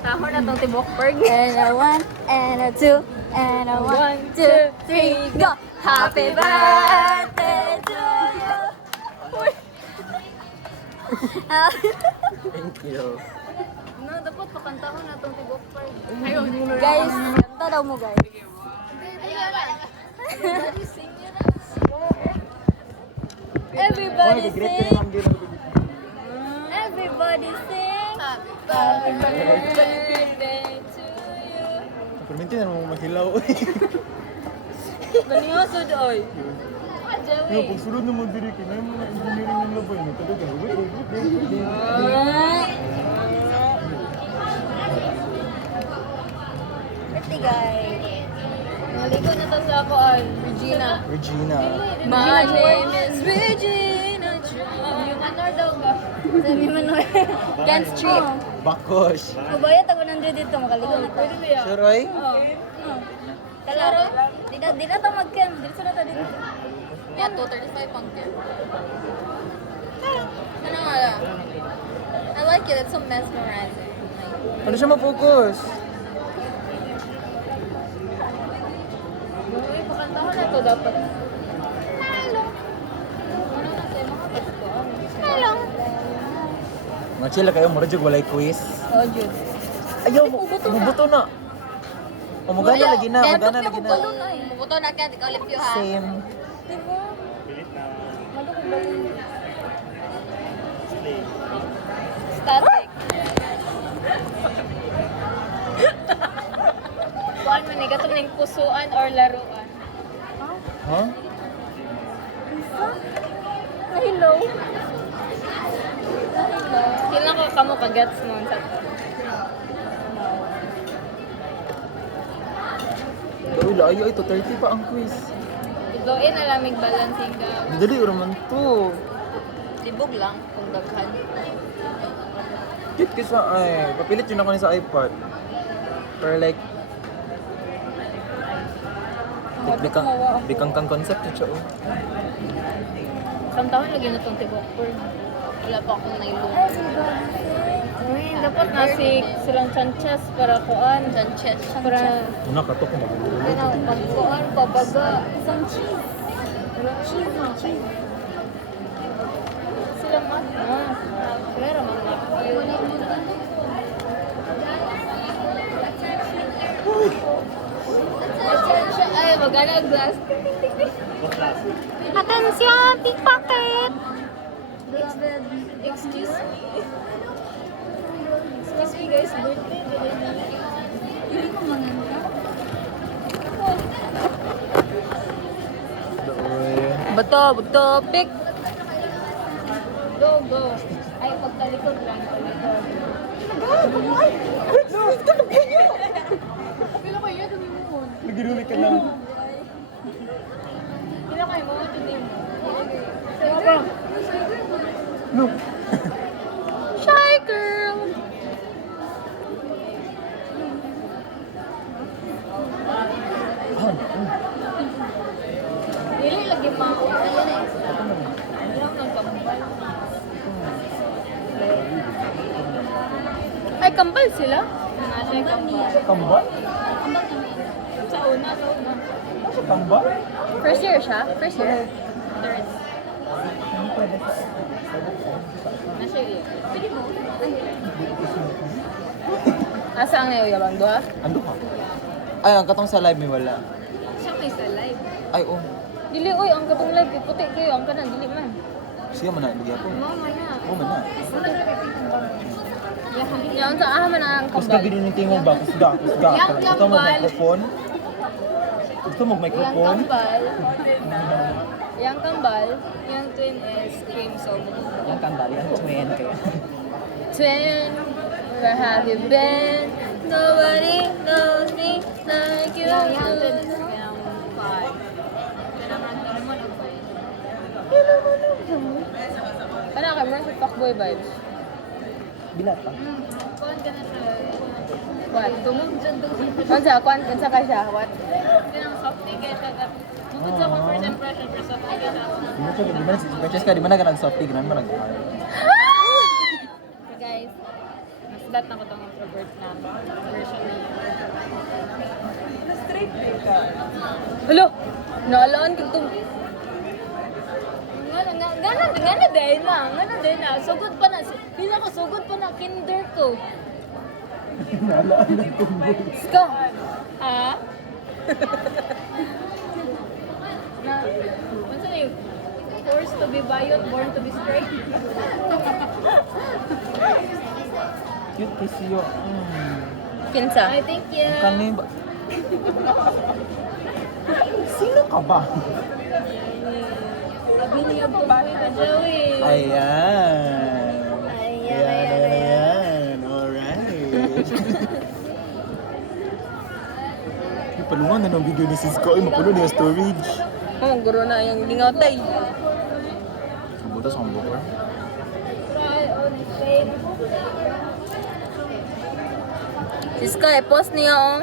Kantahon na itong tibokberg. And a one, and a two, and a one, two, three, go! Happy birthday to you! Thank you. No, dapat pakantahon na itong tibokberg. Guys, kanta daw mo guys. Everybody sing! Everybody sing! Happy birthday to you! Perminti na mo maghilaw. Ganyoso doy. Yo, pag sulod na mo diri ka, may mga engineering ng labay na talaga. Birthday guys. Naligo na to sa ako ay Regina. Regina. My name is Regina Yung manor daw ka. Sabi mo no. Ken Street. Bakos. Kubayat ako nandito dito, makaligo na to. Pwede ba yan? Sure, oy? Kalaro? Di na to mag-ken. Dito na to dito. Yan, 235 pang kaya. Ano nga lang? I like it. It's so mesmerizing. Ano siya ma-focus? Uy, pakantahan na to dapat. Hello. Ano na sa'yo mga Pasko? Hello. Mga chill kayo, mura jug walay quiz. Oh, Jude. Ayaw, mubuto na. O, magana lagi na, magana lagi na. Mubuto na kaya, di ka ulit ha. Same. Static. Kuhaan man, ikaw ng pusuan or laruan. Ha? Hello. Kailan ko kamo ka-gets mo sa Uy, layo ito, 30 pa ang quiz. Igoin na lamig balancing ka. Dali, uraman to. Tibog lang kung daghan. Cute kasi ay, papilit yun ako ni sa iPad. Pero like, bikang kang concept ito siya, oh. Isang taon lagi na itong tibokpur. Wala pa akong nailong. Uy, dapat nasi silang chanchas para kuan. Chanchas. Para Una ka to kung magulo. pagkuan, pabaga. Isang cheese. Cheese. Sila mat. Pero mga ay, magana glass. Attention, pickpocket! Excuse me. Excuse me guys, birthday. Hindi ko manganta. Bato, pick. Go. Ay, pagtalikod lang. Pila kayo, dumi mo. Nagiruli ka lang. Pila kayo mo, dumi mo. No. Shy girl. Dili lagi pa ako. Ilang ng kambal. Ay, kambal sila? Nasa kambal. Tamba? Sa una. Sa tamba? First year siya? First year? Third. Nasa year. Pwede mo? Asa ang nayuyabang doha? Ando ka? Ay, ang katong sa live may wala. Siya may sa live. Ay, oh. Dili, oy, ang katong live, puti kayo, ang kanan, dili man. Siya man na, lagi ako. Mama na. Oo man na. Yan, sa aha man ang Gusto kambal. gininintay mo ba? Kusga. Yang Gusto mo kambal. microphone? Gusto mo Yang microphone? kambal. Yang kambal. Yang twin is cream soap. Yang kambal, yan twin kaya. Twin, where have you been? Nobody knows me like you do. Yang twin is yang five. Parang kay Mercy fuckboy vibes. Bilat pa. Kuhan ka na siya. What? Tumog dyan doon. Kuhan ka siya? What? Ganang softy kaya siya. Bukod sa akong first impression, pero softy kaya siya. Di ba ka, di ba na ka nag-softy, ganun mo nag-hard? Guys, mas that na ko itong introvert na version niya. Straight din ka. Hello! Naalaan ka itong... Ngana din na. Sugod pa na. Pila ko, sugod pa na. Kinder ko. Nalaan ng tumbo. Ska! Ha? Na, ano na yun? Forced to be bayot, born to be straight. Cute kasi yun. Kinsa? I think yeah. Kani ba? Sino ka ba? Sabi niya po ka, Joey. Ayan. Ayan. Alright. Ipalungan na ng video ni Cisco. Ay, mapuno na yung storage. Oh, guro na yung lingaw tay. Butas ang buko. Try on faith. Sis ka, i-post niya oh.